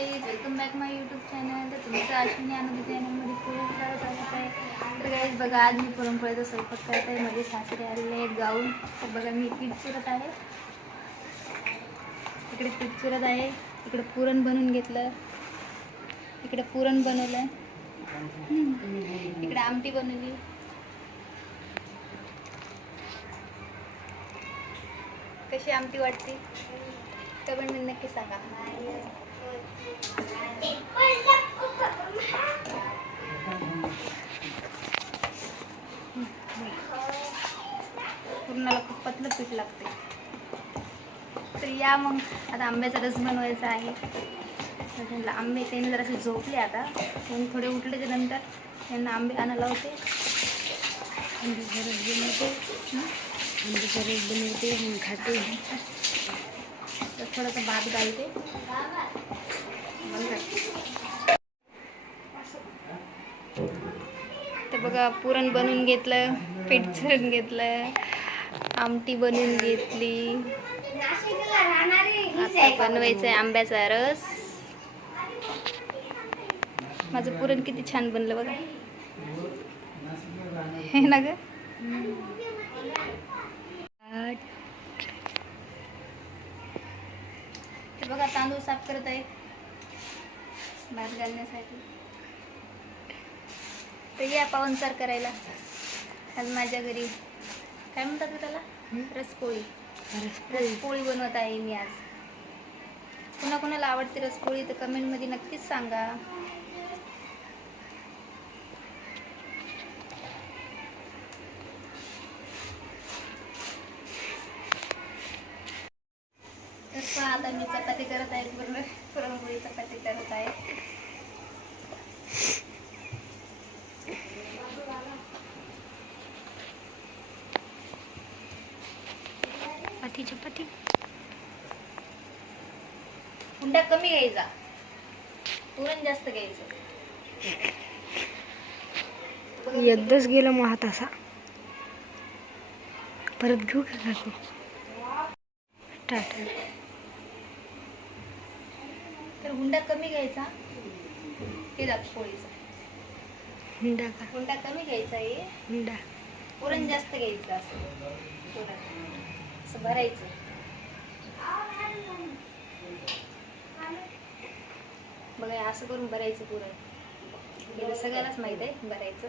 Guys welcome back my YouTube channel तर तुमचं अश्विनी आनंद चॅनलमध्ये खूप सारं स्वागत आहे. तर गाईज बघा आज मी पुरणपोळीचा स्वयंपाक करत आहे. माझे सासरे आलेले आहेत गाऊन. तर बघा मी पीठ चुरत आहे. इकडे पीठ चुरत आहे. इकडे पुरण बनवून घेतलं. इकडे पुरण बनवलं इकडे आमटी बनवली. कशी आमटी वाटते? कमेंटमध्ये नक्की सांगा. पूर्णाला खूप पतलं पीठ लागते तर या मग आता आंब्याचा रस बनवायचा आहे. त्यांना आंबे त्यांनी जरासे झोपले आता. त्यांनी थोडे उठल्याच्या नंतर. त्यांना आंबे आणायला लावते. आंब्याचा रस बनवते. आंब्याचा रस बनवते खाते. तर थोडासा भात घालते. तर बघा पुरण बनवून घेतलं पीठ चुरून घेतलं आमटी बनवून घेतली. आता बनवायचं आहे आंब्याचा रस. माझं पुरण किती छान बनलं बघा. हे ना ग? बघा तांदूळ साफ करत आहे. भात घालण्यासाठी. तर या पावनसार करायला. आज माझ्या घरी. काय म्हणतात त्याला? रसपोळी. रसपोळी? बनवत आहे मी आज. कुणा कोणाला आवडते रसपोळी तर कमेंटमध्ये नक्कीच सांगा तर पहा आता मी चपाती करत आहे पूर्ण पुरणपोळी चपाती करत आहे. चपाती चपाती हुंडा कमी घ्यायचा. पुरण जास्त घ्यायचं. एकदाच गेलं मग हात असा परत घेऊ का टाटा. हुंडा कमी घ्यायचा हे दाख पोळीचा. हुंडा का? हुंडा कमी घ्यायचा आहे हुंडा. पुरण जास्त घ्यायचं असं. पुरण. असं भरायचं. बघा असं करून भरायचं पुरण. सगळ्यालाच माहीत आहे भरायचं.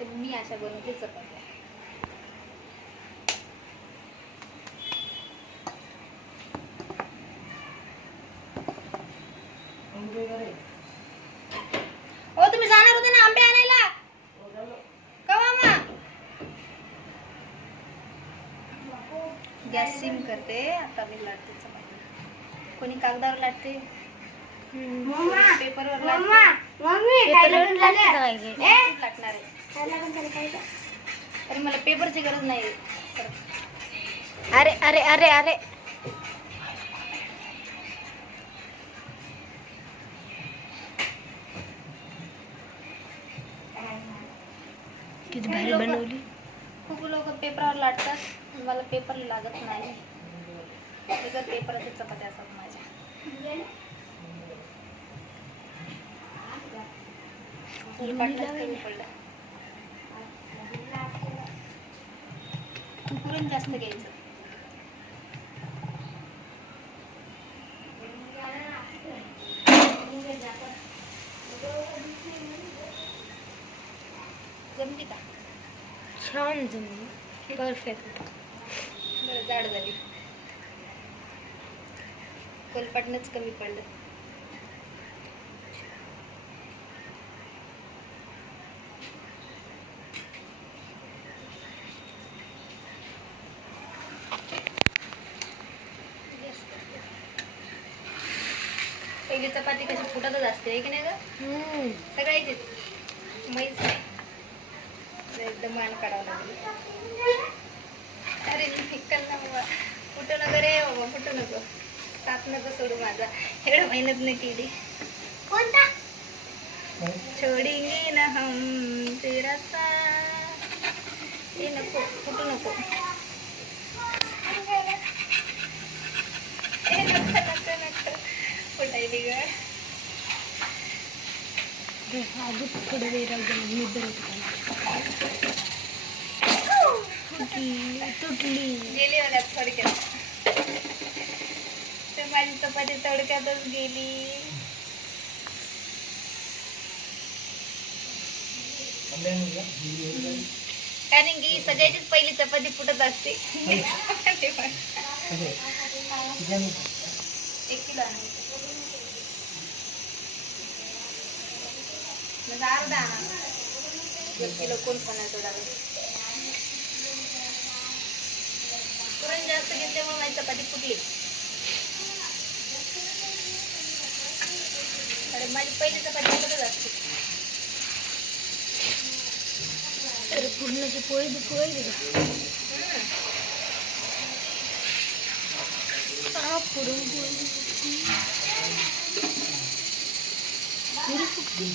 तर मी अशा बनवते चपात्या ओ तुम्ही जाणार होते ना आंबे आणायला? कवा मग गॅस सिम करते आता मी लाटते. चपाती कोणी कागदावर लाटते? पेपरवर लाटणार आहे. तरी मला पेपरची गरज नाही. अरे अरे अरे अरे. किती भारी बनवली. खूप लोक पेपरावर लाटतात. मला पेपर लागत नाही. पेपराच्या चपात्या असतात माझ्या. तू पुरण जास्त घ्यायचं. जमली का? छान जमली. परफेक्ट बरं जाड झाली. कोलपाटनंच कमी पडलं. पहिली चपाती कशी फुटतच असते आहे की नाही ग? सगळ्याचीच. मैच एकदम मान काढावं लागली. अरे निकल ना बाबा. फुटू नको रे बाबा फुटू नको. साथ नको सोडू माझा. एवढं मेहनत नाही केली. कोणता? छोडेंगे ना हम तेरा साथ हे नको फुटू नको. ए, नको नको नको. फुटायला झाली मी बरं तुटली गेली. थोडक्यात तर माझी चपाती तडक्यातच गेली कारण की सगळ्याचीच पहिली चपाती फुटत असते. एक किलो म्हणजे अर्धा आणा एक किलो कोण खाणार थोडा वेळ पुरण जास्त घेतल्यामुळे माझी चपाती फुटली अरे माझी पहिली चपाती फुटत असते तर पूर्णाची पोळी बी पोळी पुरण पोळी पुरी फुगली.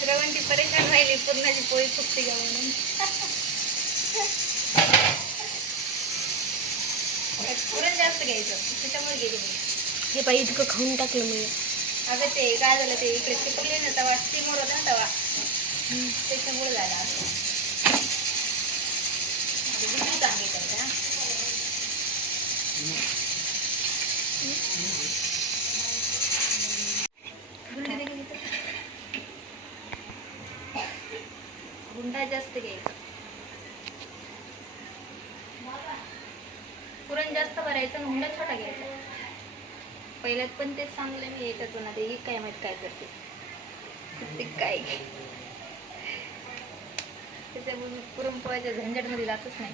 श्रवणची परेशान व्हायली पूर्णाची पोळी फुगते का म्हणून. पुरण जास्त घ्यायचं. त्याच्यामुळे गेली मी हे पाहिजे इतकं खाऊन टाकलं मी. अगं ते काय झालं ते इकडे चिपकले ना तवा स्टीमवर होता ना तवा. त्याच्यामुळे झाला असं दुसरी चांगली करते हा गुंडे दे की इथं. जास्त घ्यायचा. पुरण जास्त भरायचं हुंडा छोटा घ्यायचा. पहिल्यात पण तेच सांगलं मी याच्यातून. आता ही काय माहीत काय करते. ते काय? त्याच्यामुळे पुरणपोळ्याच्या झंझटमध्ये जातच नाही.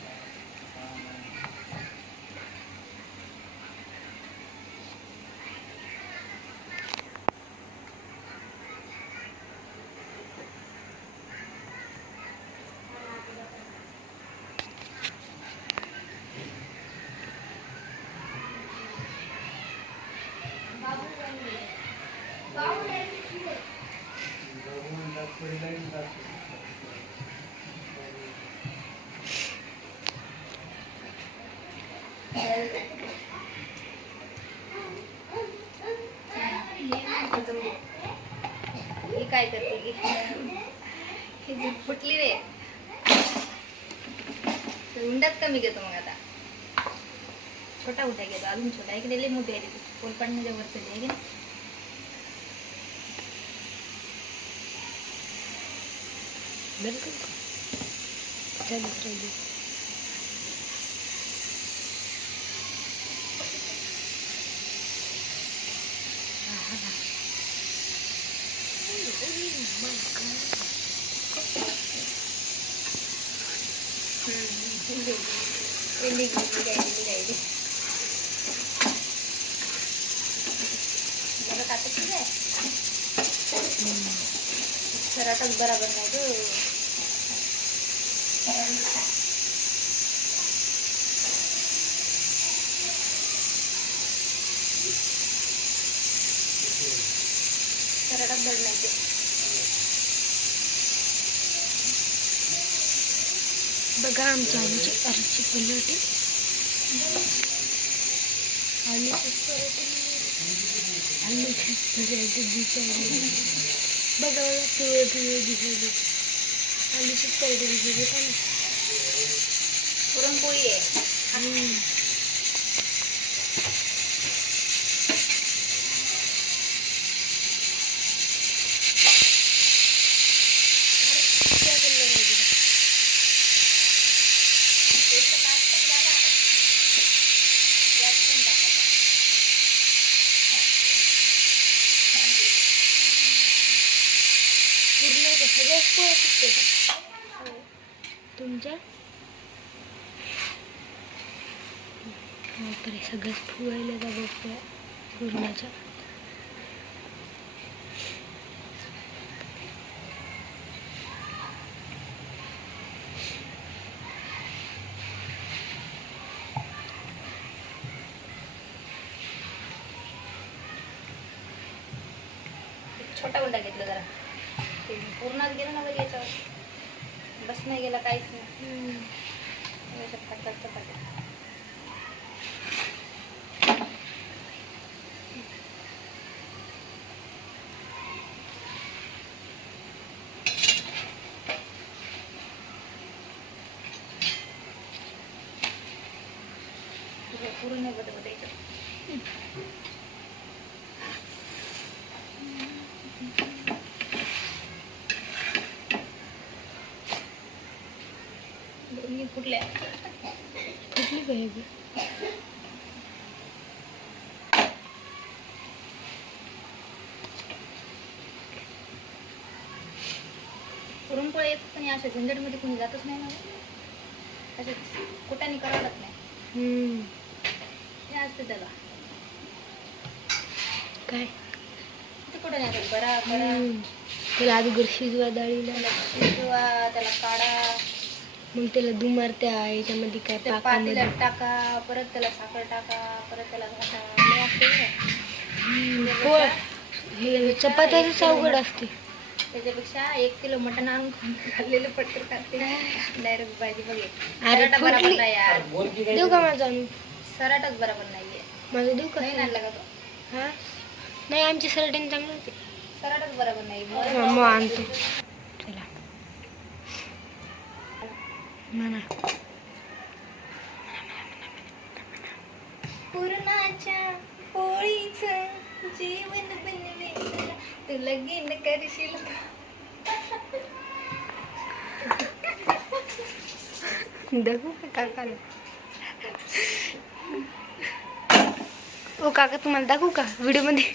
ही काय करते की ही फुटली रे. तर उंडाच कमी घेतो मग आता. छोटा उठा घेतो. अजून छोटा आहे की लई मोठी आहे ती. पोलपाडण्याच्या वरचं आहे की नाही? बिलकुल चल चल निघली निघायली निघायली मला टाकत आहे सराटच बराबर नाही ग सराटात बड नाही ते बघा आमच्या आलूची अरची पलटी दिसायला बघा बघा पिवळे पिवळे आलूची का पुरणपोळी आहे हम्म. क्या करणार आहे तुला? त्याचं पाच पण झालं आता. गॅस पण टाकायचा. पूर्ण का सगळ्याच पोळ्या फुटते का तुमच्या बापरे सगळंच फुवायला जा पोळ्या पूर्णाच्या वर गेलं ना मग याच्यावर. बस नाही गेला काहीच नाही. पटकन चपाट्या पूर्ण बदल कुठली काय बी पुरणपोळी येत पण अशा झंझटमध्ये कोणी जातच नाही ना. अशाच कुठाने करावं लागत नाही. हम्म. हे असते त्याला. काय? ते कुठं नाही बरा बरा. त्याला अगोदर शिजवा डाळीला त्याला शिजवा त्याला काढा. मग त्याला दुमार त्या याच्यामध्ये काय त्या पाकामध्ये पातेल्यात टाका परत त्याला साखर टाका परत त्याला घासा लय असते बरं. हम्म. पोळ हे चपात्याच अवघड असते. त्याच्यापेक्षा एक किलो मटण आणून खाऊन खाल्लेलं पटकन खाते. डायरेक्ट भाजी बघे अरे सराटा बरोबर फुटली. नाही यार देऊ का माझा आणून सराटाच बरोबर नाहीये. माझं देऊ का? नाही आणला का तो? हा? नाही आमची सरटेन चांगलं होते. सराटाच बरोबर नाही मग आणतो. म्हणा पुरणाच्या पोळीच जीवन बनवे. तू लगीन करशील का? दाखवू का काकाला? ओ काका तुम्हाला दाखवू का व्हिडिओमध्ये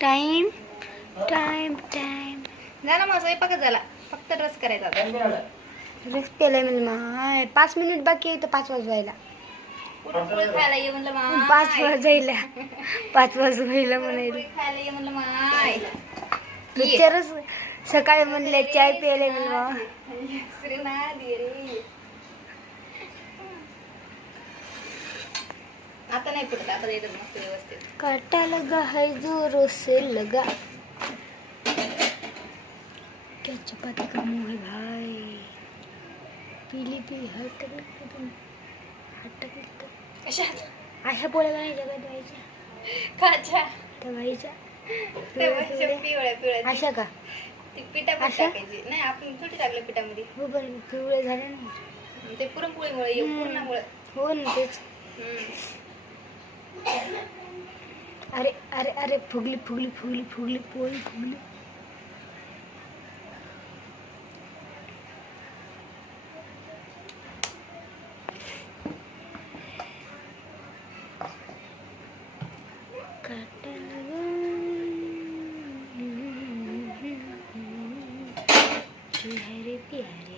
टाइम टाइम टाइम झाला मग स्वयंपाकच झाला. फक्त रस करायचा आता. रस पेलाय म्हणजे माय पाच मिनिट बाकी आहे तर पाच वाजवायला. पुरणपोळी खायला ये म्हणलं माय. पाच वाजायला. पाच वाजवायला म्हणायला पुरणपोळी खायला ये म्हणलं माय. विचारच सकाळी म्हणले चाय प्यायला म्हणलं श्रीनाथ रे. आता नाही फुटत आता येतात मस्त व्यवस्थित. काटा लगा है जोरों से लगा. क्या चपाती का मुंह है भाई? पीली पीली हटक हटक अशा पोळ्या नाही जगात व्हायच्या काच्या पिवळ्या अशा का? ती पिठामध्ये अशा? टाकायची. नाही आपण थोडी टाकलं पिठामध्ये. हो बरं पिवळे झाले ना. ते पुरणपोळीमुळे ये हम्म. पूर्णामुळे. हो ना तेच. अरे अरे अरे फुगली फुगली फुगली फुगली पोळी फुगली. Daddy.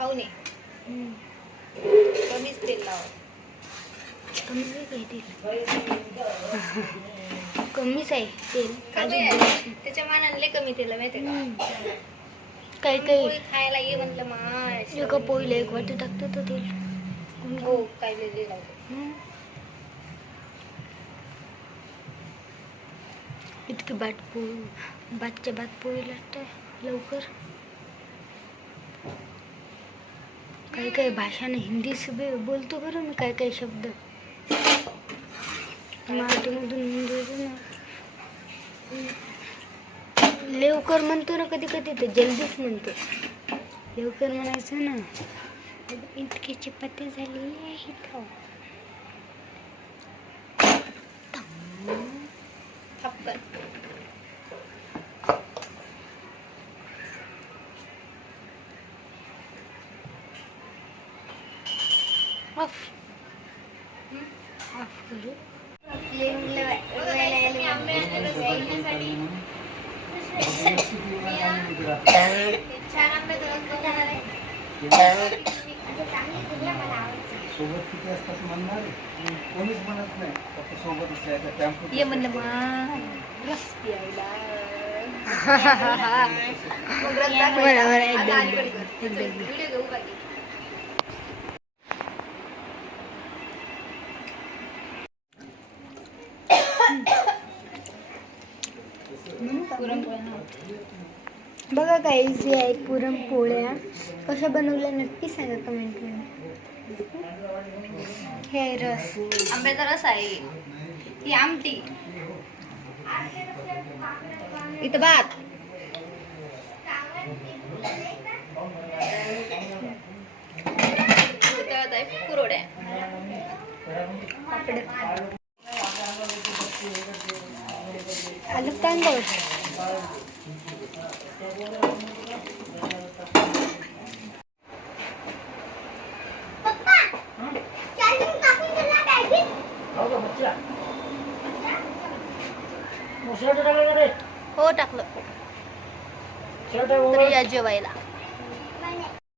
खाऊ नये. कमीच तेल लावा. कमीच आहे तेल. कमीच आहे तेल. त्याच्या मानाने कमी तेल आहे, माहितीये का. काही काही खायला ये म्हणलं माय एका पोळीला एक वाटी टाकतात तो तेल. हो काय लिहिलेलं लावतो. इतकी बाट पोळी बातच्या बात पोळी लागतं लवकर. काही काही भाषाने हिंदी बे बोलतो बरं मी काही काही शब्द. मराठीमधून हिंदी लेवकर लवकर म्हणतो ना कधी कधी तर जल्दीच म्हणतो. लवकर म्हणायचं ना इतके चपाती झालेली आहे ऑफ ऑफ करू सोबत किती असतात म्हणणार कोणीच म्हणत नाही फक्त सोबत असायचं टेम्पो ये म्हणलं माय रस प्यायला मग रस दाखवायचा. बरं, बरं, एकदा, आता एकदा, अलीकडे कर. एकदा, एकदा. व्हिडिओ घेऊ बाकी हे आहे पुरणपोळ्या कशा बनवल्या नक्की सांगा कमेंटमध्ये हे आहे रस. आंब्याचा रस आहे. ही आमटी. इथं भात. आहे पापड. आलू तांदूळ.